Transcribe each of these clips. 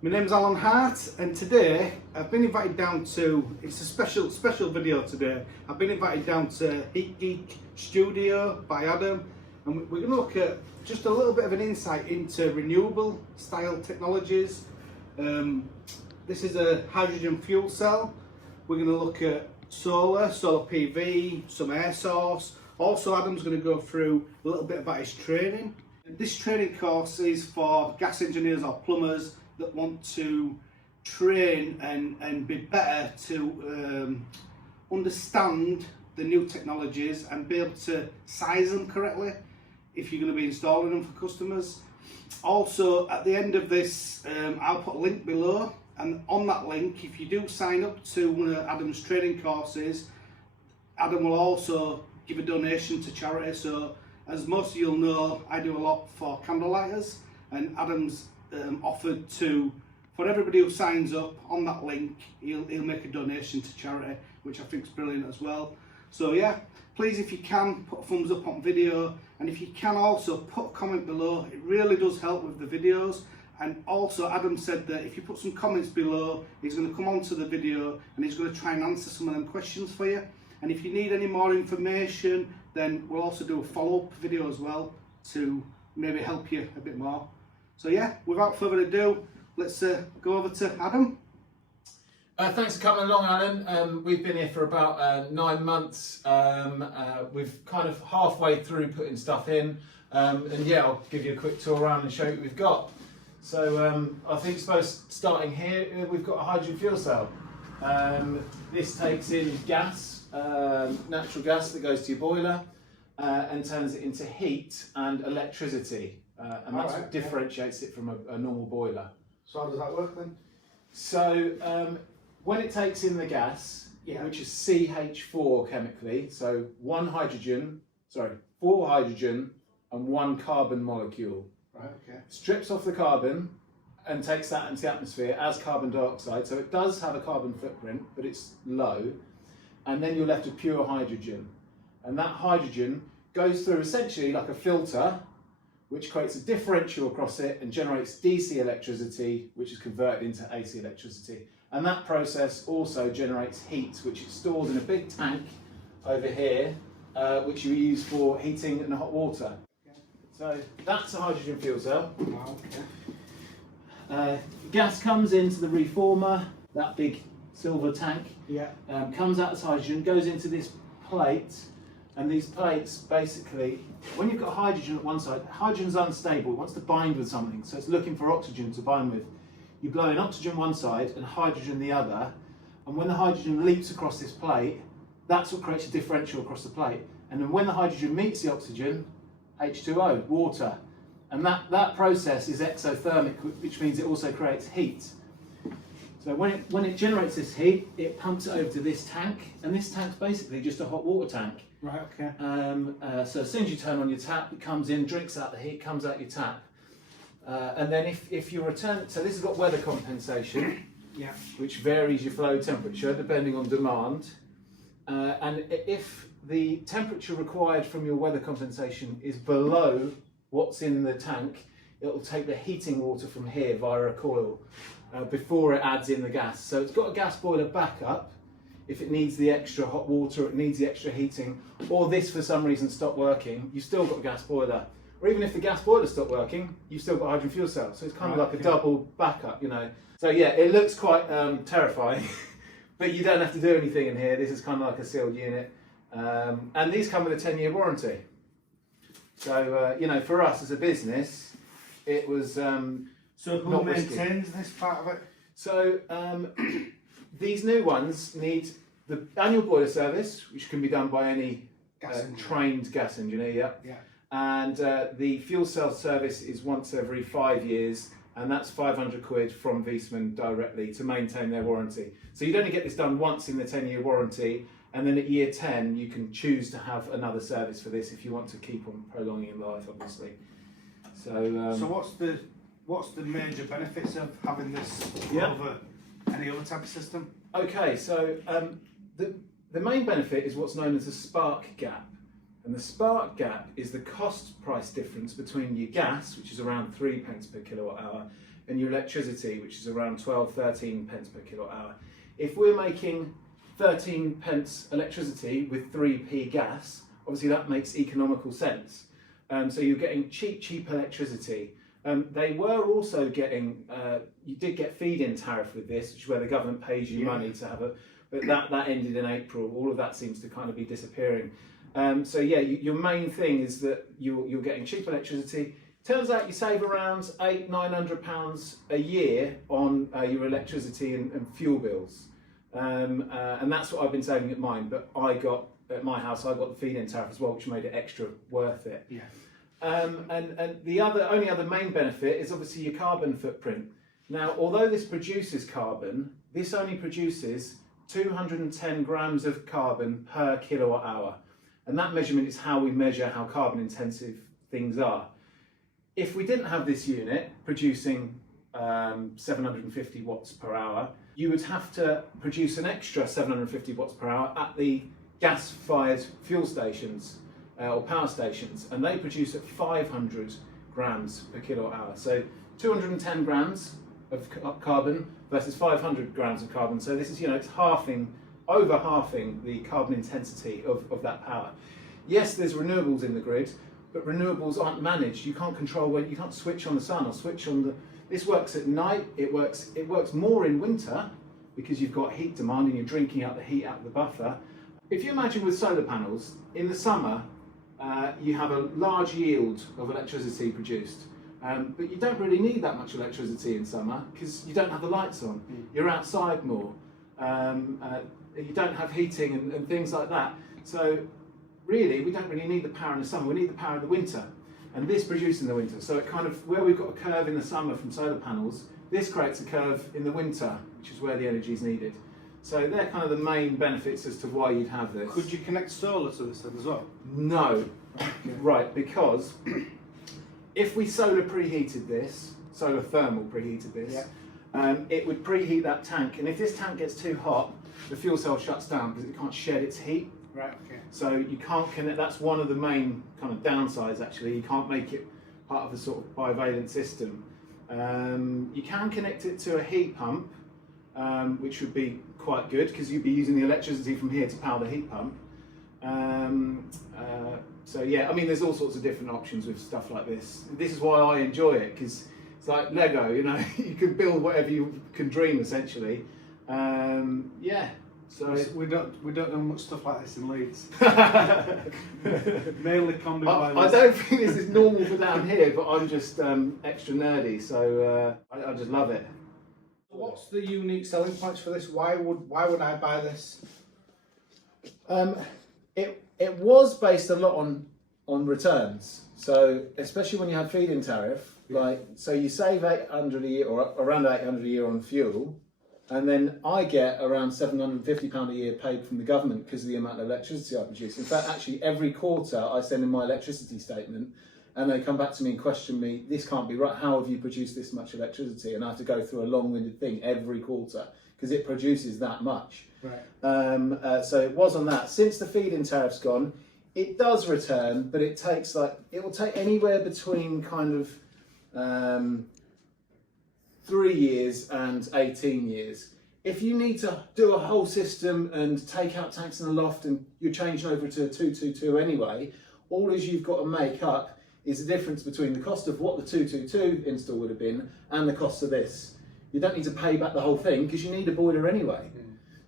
My name's Allen Hart, and today I've been invited down to, it's a special video today. I've been invited down to Geek studio by Adam, and we're going to look at just a little bit of an insight into renewable style technologies. This is a hydrogen fuel cell. We're going to look at solar PV, some air source. Also, Adam's going to go through a little bit about his training. This training course is for gas engineers or plumbers that want to train and be better to understand the new technologies and be able to size them correctly if you're going to be installing them for customers. Also, at the end of this, I'll put a link below, and on that link, if you do sign up to one of Adam's training courses, Adam will also give a donation to charity. So, as most of you'll know, I do a lot for candlelighters, and Adam's offered to, for everybody who signs up on that link, he'll make a donation to charity, which I think is brilliant as well. So yeah, please, if you can, put a thumbs up on video, and if you can also put a comment below. It really does help with the videos. And also, Adam said that if you put some comments below, he's going to come onto the video and he's going to try and answer some of them questions for you. And if you need any more information, then we'll also do a follow-up video as well to maybe help you a bit more. So yeah, without further ado, let's go over to Adam. Thanks for coming along, Alan. We've been here for about 9 months. We've kind of halfway through putting stuff in, and yeah, I'll give you a quick tour around and show you what we've got. So I think starting here, we've got a hydrogen fuel cell. This takes in gas, natural gas that goes to your boiler, and turns it into heat and electricity. And that's what differentiates it from a normal boiler. So how does that work then? So when it takes in the gas, which is CH4 chemically, so 4 hydrogen and 1 carbon molecule. Right, okay. Strips off the carbon and takes that into the atmosphere as carbon dioxide. So it does have a carbon footprint, but it's low. And then you're left with pure hydrogen. And that hydrogen goes through essentially like a filter, which creates a differential across it and generates DC electricity, which is converted into AC electricity. And that process also generates heat, which is stored in a big tank over here, which you use for heating and hot water. Okay. So that's a hydrogen fuel cell. Okay. Gas comes into the reformer, that big silver tank, comes out as hydrogen, goes into this plate. And these plates, basically, when you've got hydrogen at one side, hydrogen's unstable, it wants to bind with something, so it's looking for oxygen to bind with. You blow in oxygen one side and hydrogen the other, and when the hydrogen leaps across this plate, that's what creates a differential across the plate. And then when the hydrogen meets the oxygen, H2O, water. And that process is exothermic, which means it also creates heat. So when it generates this heat, it pumps it over to this tank, and this tank's basically just a hot water tank. Right, okay. So as soon as you turn on your tap, it comes in, drinks out the heat, comes out your tap. And then if you return, so this has got weather compensation, which varies your flow temperature depending on demand. And if the temperature required from your weather compensation is below what's in the tank, it'll take the heating water from here via a coil before it adds in the gas. So it's got a gas boiler backup if it needs the extra hot water, it needs the extra heating, or this for some reason stopped working, you've still got a gas boiler. Or even if the gas boiler stopped working, you've still got a hydrogen fuel cell. So it's kind of like a double backup, you know. So yeah, it looks quite terrifying, but you don't have to do anything in here. This is kind of like a sealed unit. And these come with a 10-year warranty. So, you know, for us as a business, it was so who maintains this part of it? So these new ones need the annual boiler service, which can be done by any trained gas engineer, and the fuel cell service is once every 5 years, and that's 500 quid from Viessmann directly to maintain their warranty. So you'd only get this done once in the 10-year warranty, and then at year 10 you can choose to have another service for this if you want to keep on prolonging life, obviously. So, so what's the major benefits of having this over any other type of system? Okay, so the main benefit is what's known as the spark gap. And the spark gap is the cost price difference between your gas, which is around 3 pence per kilowatt hour, and your electricity, which is around 12, 13 pence per kilowatt hour. If we're making 13 pence electricity with 3p gas, obviously that makes economical sense. So you're getting cheap electricity. They were also getting, you did get feed-in tariff with this, which is where the government pays you money to have but that ended in April. All of that seems to kind of be disappearing. So yeah, your main thing is that you're getting cheap electricity. Turns out you save around £800–900 a year on your electricity and fuel bills. And that's what I've been saving at mine, but at my house I got the feed-in tariff as well, which made it extra worth it. Yeah. And the only other main benefit is obviously your carbon footprint. Now, although this produces carbon, this only produces 210 grams of carbon per kilowatt hour. And that measurement is how we measure how carbon intensive things are. If we didn't have this unit producing 750 watts per hour, you would have to produce an extra 750 watts per hour at the gas-fired fuel stations or power stations, and they produce at 500 grams per kilowatt hour. So 210 grams of carbon versus 500 grams of carbon. So this is, it's over halving the carbon intensity of that power. Yes, there's renewables in the grid, but renewables aren't managed. You can't control when, you can't switch on the sun or switch on this works at night. It works more in winter because you've got heat demand and you're drinking out the heat out of the buffer. If you imagine with solar panels, in the summer, you have a large yield of electricity produced. But you don't really need that much electricity in summer because you don't have the lights on. You're outside more. You don't have heating and things like that. So really, we don't really need the power in the summer. We need the power in the winter. And this produces in the winter. So it kind of, where we've got a curve in the summer from solar panels, this creates a curve in the winter, which is where the energy is needed. So they're kind of the main benefits as to why you'd have this. Could you connect solar to this then as well? No. Okay. Right, because if we solar preheated this, solar thermal preheated this, it would preheat that tank. And if this tank gets too hot, the fuel cell shuts down because it can't shed its heat. Right, okay. So you can't connect, that's one of the main kind of downsides actually. You can't make it part of a sort of bivalent system. You can connect it to a heat pump, which would be quite good because you'd be using the electricity from here to power the heat pump. So yeah, I mean, there's all sorts of different options with stuff like this. This is why I enjoy it, because it's like Lego, you can build whatever you can dream essentially. Yeah. So we don't know much stuff like this in Leeds. Mainly combi. I don't think this is normal for down here, but I'm just extra nerdy, so I just love it. What's the unique selling points for this? Why would I buy this? It was based a lot on returns. So especially when you have feed-in tariff, so you save 800 a year or around 800 a year on fuel. And then I get around £750 a year paid from the government because of the amount of electricity I produce. In fact, actually, every quarter I send in my electricity statement and they come back to me and question me, this can't be right, how have you produced this much electricity? And I have to go through a long-winded thing every quarter because it produces that much. Right. So it was on that. Since the feed-in tariff's gone, it does return, but it will take anywhere between kind of 3 years and 18 years. If you need to do a whole system and take out tanks in the loft and you're changing over to a 222 anyway, all you've got to make up is the difference between the cost of what the 222 install would have been and the cost of this. You don't need to pay back the whole thing because you need a boiler anyway.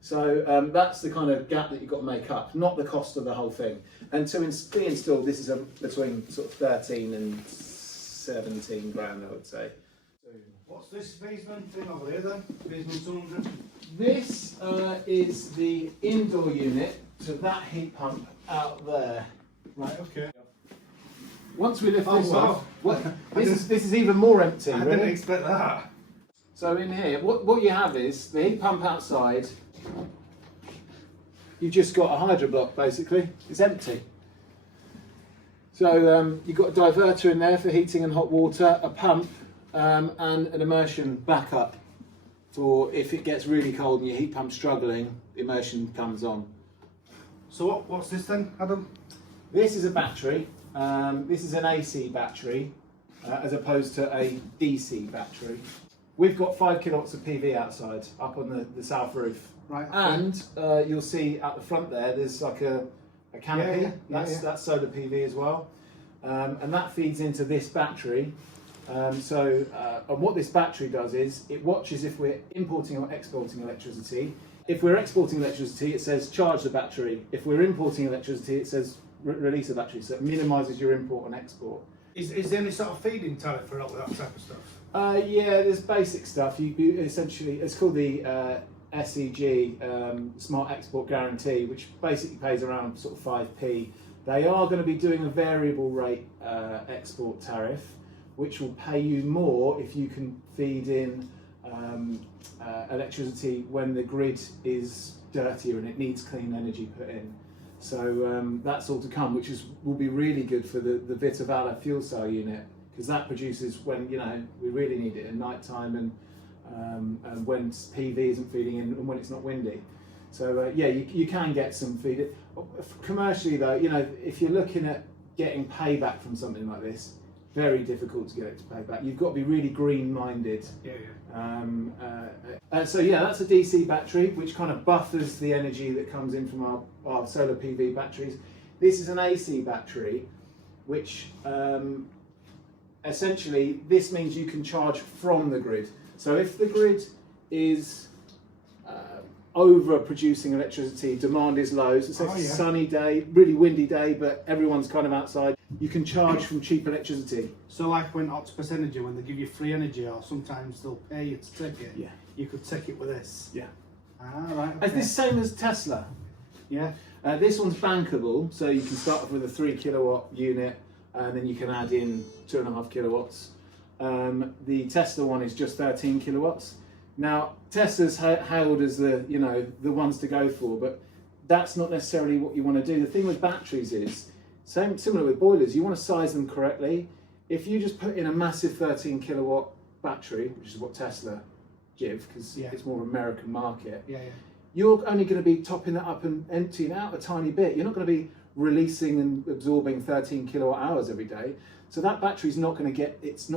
So that's the kind of gap that you've got to make up, not the cost of the whole thing. And to be installed, this is between sort of 13 and 17 grand, I would say. What's this Wiesmann thing over here then? Wiesmann 200? This is the indoor unit to that heat pump out there. Right, okay. Once we lift this off, this is even more empty. I didn't expect that. So in here, what you have is the heat pump outside. You've just got a hydro block basically. It's empty. So you've got a diverter in there for heating and hot water, a pump, and an immersion backup for if it gets really cold and your heat pump's struggling, the immersion comes on. So what's this then, Adam? This is a battery. This is an AC battery as opposed to a DC battery. We've got 5 kilowatts of PV outside, up on the south roof. Right. Okay. And you'll see at the front there's like a canopy. That's solar PV as well. And that feeds into this battery. And what this battery does is it watches if we're importing or exporting electricity. If we're exporting electricity, it says charge the battery. If we're importing electricity, it says release the battery. So it minimises your import and export. Is there any sort of feed-in tariff for all that type of stuff? Yeah, there's basic stuff. You essentially, it's called the SEG, Smart Export Guarantee, which basically pays around sort of 5p. They are going to be doing a variable rate export tariff, which will pay you more if you can feed in electricity when the grid is dirtier and it needs clean energy put in. So that's all to come, which will be really good for the Vitavala fuel cell unit, because that produces when we really need it at night time and when PV isn't feeding in and when it's not windy. So yeah, you can get some feed. Commercially though, if you're looking at getting payback from something like this, very difficult to get it to pay back. You've got to be really green-minded. So yeah, that's a DC battery, which kind of buffers the energy that comes in from our solar PV batteries. This is an AC battery, which essentially this means you can charge from the grid. So if the grid is over producing electricity, demand is low, so it's a sunny day, really windy day, but everyone's kind of outside, you can charge from cheap electricity. So like when Octopus Energy, when they give you free energy, or sometimes they'll pay you to take it, you could take it with this. Yeah. Right. Okay. It's the same as Tesla. Yeah. This one's bankable, so you can start off with a 3 kilowatt unit, and then you can add in 2.5 kilowatts. The Tesla one is just 13 kilowatts. Now, Tesla's hailed as the ones to go for, but that's not necessarily what you want to do. The thing with batteries is, similar with boilers, you want to size them correctly. If you just put in a massive 13 kilowatt battery, which is what Tesla give, because it's more American market, you're only going to be topping that up and emptying out a tiny bit. You're not going to be releasing and absorbing 13 kilowatt hours every day. So that battery's not going to get its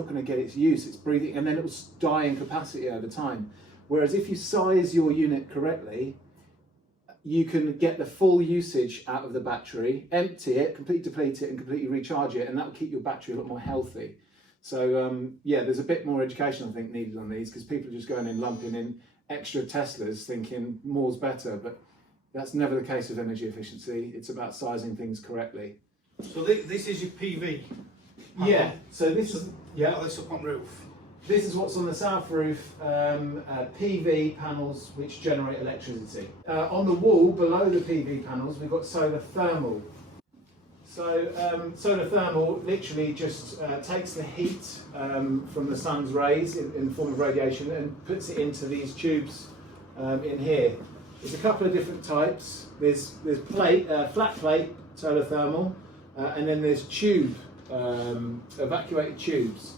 use. It's breathing, and then it will die in capacity over time. Whereas if you size your unit correctly, you can get the full usage out of the battery, empty it, completely deplete it, and completely recharge it, and that will keep your battery a lot more healthy. So yeah, there's a bit more education I think needed on these, because people are just going in lumping in extra Teslas thinking more's better, but that's never the case with energy efficiency. It's about sizing things correctly. So this is your PV panel. Yeah, so this is this up on roof. This is what's on the south roof, PV panels which generate electricity. On the wall below the PV panels we've got solar thermal. So solar thermal literally just takes the heat from the sun's rays in the form of radiation and puts it into these tubes in here. There's a couple of different types. There's flat plate solar thermal, and then there's evacuated tubes,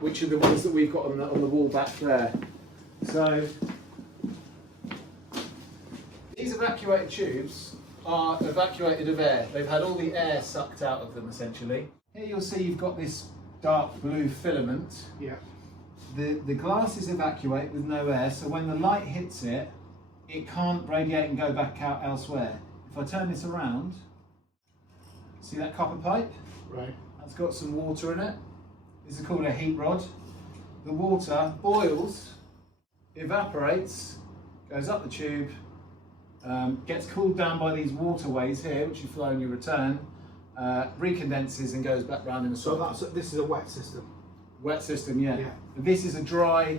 which are the ones that we've got on the wall back there. So these evacuated tubes are evacuated of air. They've had all the air sucked out of them essentially. Here you'll see you've got this dark blue filament. Yeah. The glass is evacuated with no air, so when the light hits it, it can't radiate and go back out elsewhere. If I turn this around, see that copper pipe? Right. That's got some water in it. This is called a heat rod. The water boils, evaporates, goes up the tube, gets cooled down by these waterways here, which you flow and you return, recondenses and goes back round in a circle. So this is a wet system? Wet system, yeah. This is a dry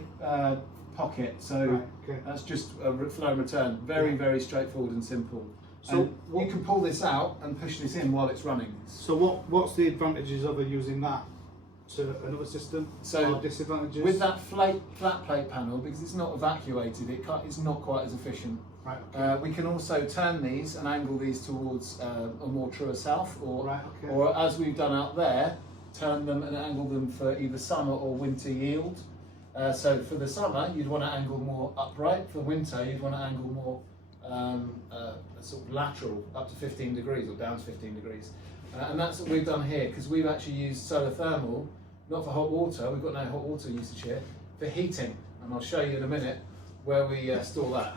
pocket, so that's just a flow and return. Very straightforward and simple. So you can pull this out and push this in while it's running. So what's the advantages of using that to another system? So or disadvantages? With that flat plate panel, because it's not evacuated, it's not quite as efficient. Right. Okay. We can also turn these and angle these towards a more truer south, or as we've done out there, turn them and angle them for either summer or winter yield. So for the summer, you'd want to angle more upright. For winter, you'd want to angle more sort of lateral, up to 15 degrees or down to 15 degrees. And that's what we've done here, because we've actually used solar thermal, not for hot water, we've got no hot water usage here, for heating, and I'll show you in a minute where we store that.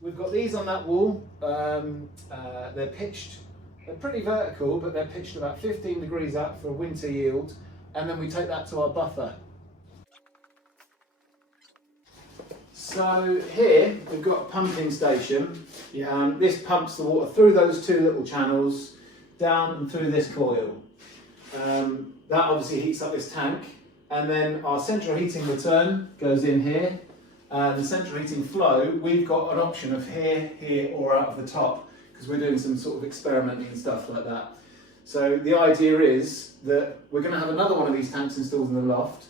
We've got these on that wall. They're pitched, they're pretty vertical, but they're pitched about 15 degrees up for a winter yield, and then we take that to our buffer. So here we've got a pumping station. This pumps the water through those two little channels, down and through this coil. That obviously heats up this tank, and then our central heating return goes in here. The central heating flow, we've got an option of here, here, or out of the top, because we're doing some sort of experimenting and stuff like that. So the idea is that we're going to have another one of these tanks installed in the loft,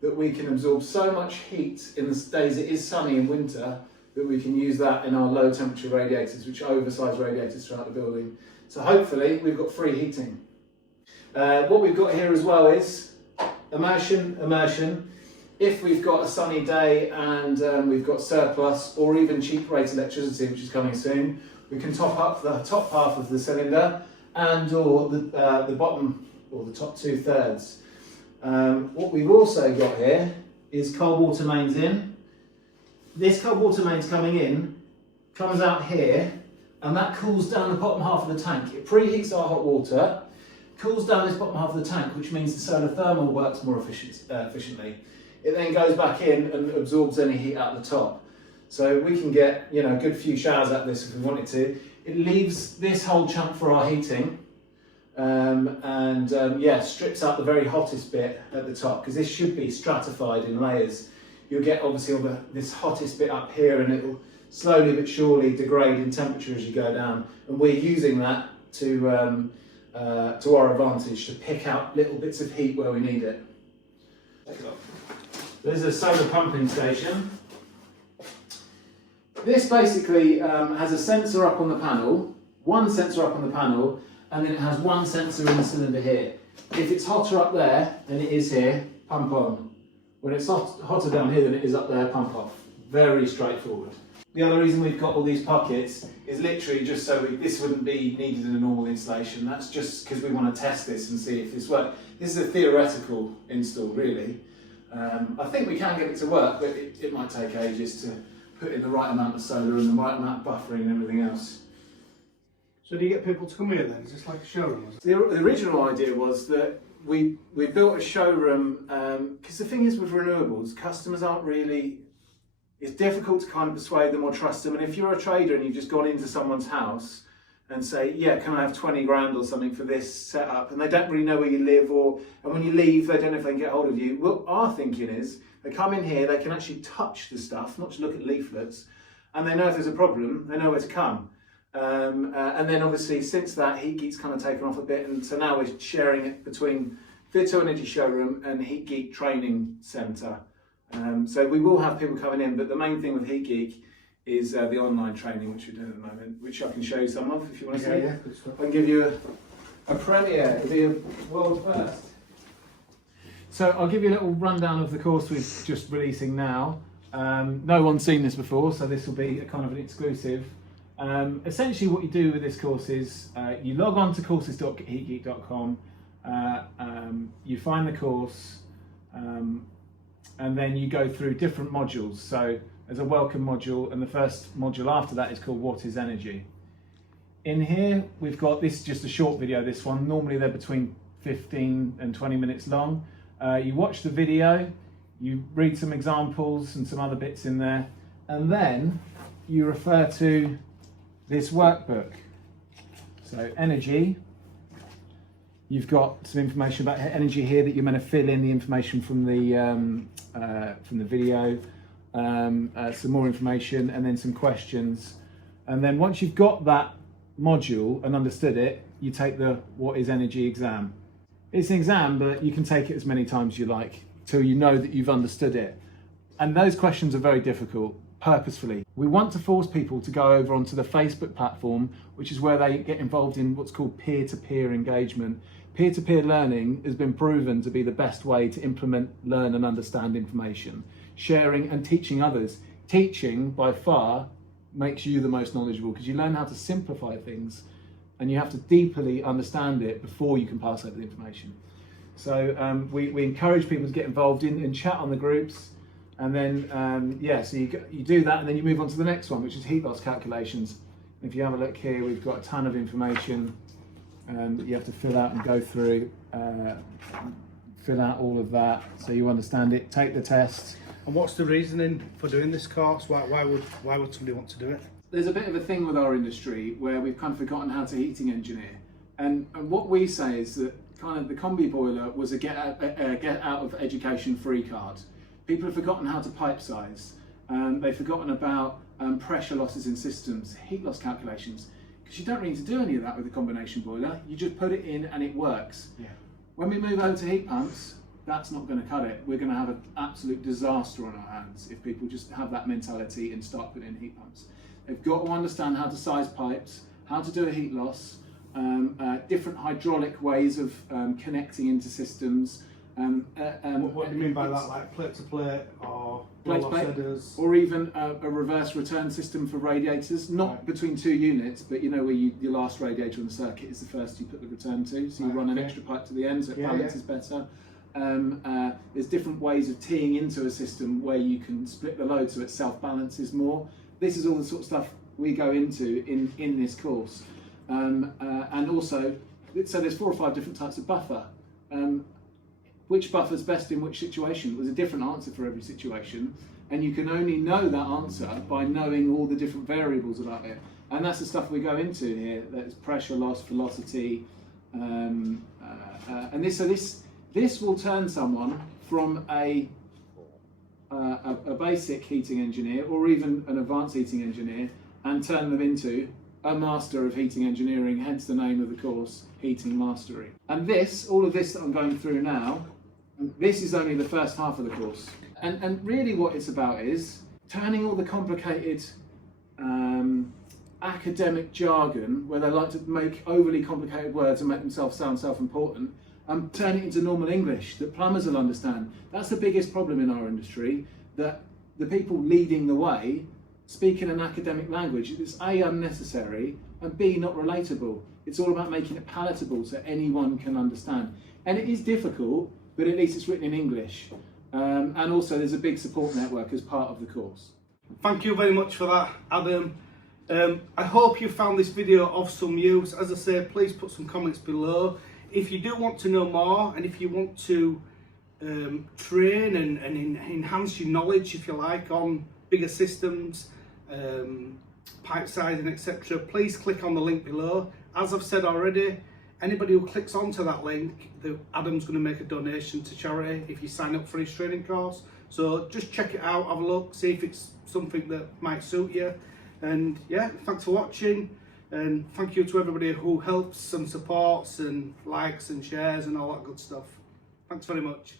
that we can absorb so much heat in the days it is sunny in winter, that we can use that in our low temperature radiators, which are oversized radiators throughout the building. So hopefully we've got free heating. What we've got here as well is immersion. If we've got a sunny day and we've got surplus or even cheap rate electricity, which is coming soon, we can top up the top half of the cylinder and or the bottom or the top 2/3. What we've also got here is cold water mains in. This cold water main's coming in, comes out here, and that cools down the bottom half of the tank. It preheats our hot water, cools down this bottom half of the tank, which means the solar thermal works more efficiently. It then goes back in and absorbs any heat out the top. So we can get, you know, a good few showers out of this if we wanted to. It leaves this whole chunk for our heating, yeah, strips out the very hottest bit at the top, because this should be stratified in layers. You'll get obviously all this hottest bit up here, and it will slowly but surely degrade in temperature as you go down. And we're using that to our advantage, to pick out little bits of heat where we need it. There's a solar pumping station. This basically has a sensor up on the panel, one sensor up on the panel, and then it has one sensor in the cylinder here. If it's hotter up there than it is here, pump on. When it's hotter down here than it is up there, pump off. Very straightforward. The other reason we've got all these pockets is literally just so this wouldn't be needed in a normal installation. That's just because we want to test this and see if this works. This is a theoretical install, really. I think we can get it to work, but it might take ages to put in the right amount of solar and the right amount of buffering and everything else. So do you get people to come here then? Is this like a showroom? The original idea was that we built a showroom, because the thing is with renewables, customers aren't really, it's difficult to kind of persuade them or trust them. And if you're a trader and you've just gone into someone's house and say, yeah, can I have 20 grand or something for this setup? And they don't really know where you live, and when you leave, they don't know if they can get hold of you. Well, our thinking is, they come in here, they can actually touch the stuff, not just look at leaflets, and they know if there's a problem, they know where to come. And then obviously since that, Heat Geek's kind of taken off a bit, and so now we're sharing it between Virtual Energy Showroom and Heat Geek Training Centre. So we will have people coming in, but the main thing with Heat Geek is the online training, which we're doing at the moment, which I can show you some of if you want to see. Yeah, good stuff. I can give you a premiere, it'll be a world first. So I'll give you a little rundown of the course we're just releasing now. No one's seen this before, so this will be a kind of an exclusive. Essentially what you do with this course is you log on to courses.heatgeek.com, you find the course, and then you go through different modules. So there's a welcome module, and the first module after that is called What is Energy? In here we've got, this is just a short video, this one. Normally they're between 15 and 20 minutes long. You watch the video, you read some examples and some other bits in there, and then you refer to this workbook. So energy, you've got some information about energy here that you're going to fill in the information from the video, some more information, and then some questions. And then once you've got that module and understood it, you take the What is Energy exam. It's an exam, but you can take it as many times as you like till you know that you've understood it. And those questions are very difficult, purposefully. We want to force people to go over onto the Facebook platform, which is where they get involved in what's called peer-to-peer engagement. Peer-to-peer learning has been proven to be the best way to implement, learn and understand information. Sharing and teaching others. Teaching, by far, makes you the most knowledgeable, because you learn how to simplify things and you have to deeply understand it before you can pass over the information. So we encourage people to get involved in and chat on the groups. And then, so you do that, and then you move on to the next one, which is heat loss calculations. If you have a look here, we've got a ton of information that you have to fill out and go through. Fill out all of that so you understand it. Take the test. And what's the reasoning for doing this course? Why would somebody want to do it? There's a bit of a thing with our industry where we've kind of forgotten how to heating engineer, and what we say is that kind of the combi boiler was a get out of education free card. People have forgotten how to pipe size. They've forgotten about pressure losses in systems, heat loss calculations, because you don't need to do any of that with a combination boiler. You just put it in and it works. Yeah. When we move over to heat pumps, that's not going to cut it. We're going to have an absolute disaster on our hands if people just have that mentality and start putting in heat pumps. They've got to understand how to size pipes, how to do a heat loss, different hydraulic ways of connecting into systems. What do you mean by that? Like plate to plate or roll-off headers? Or even a reverse return system for radiators, not between two units, but you know where your last radiator on the circuit is the first you put the return to, so you run an extra pipe to the end so it balances better. There's different ways of teeing into a system where you can split the load so it self-balances more. This is all the sort of stuff we go into in this course. And also, so there's 4 or 5 different types of buffer. Which buffer's best in which situation? There's a different answer for every situation, and you can only know that answer by knowing all the different variables about it. And that's the stuff we go into here. That's pressure loss, velocity, and this will turn someone from a basic heating engineer or even an advanced heating engineer and turn them into a master of heating engineering, hence the name of the course, Heating Mastery. And all of this that I'm going through now, this is only the first half of the course. And really what it's about is turning all the complicated academic jargon, where they like to make overly complicated words and make themselves sound self-important, and turn it into normal English that plumbers will understand. That's the biggest problem in our industry, that the people leading the way speak in an academic language. It's A, unnecessary, and B, not relatable. It's all about making it palatable so anyone can understand. And it is difficult, but at least it's written in English. And also there's a big support network as part of the course. Thank you very much for that, Adam. I hope you found this video of some use. As I say, please put some comments below. If you do want to know more, and if you want to train and enhance your knowledge, if you like, on bigger systems, pipe sizing, etc., please click on the link below. As I've said already, anybody who clicks onto that link, Adam's going to make a donation to charity if you sign up for his training course. So just check it out, have a look, see if it's something that might suit you. And yeah, thanks for watching, and thank you to everybody who helps and supports and likes and shares and all that good stuff. Thanks very much.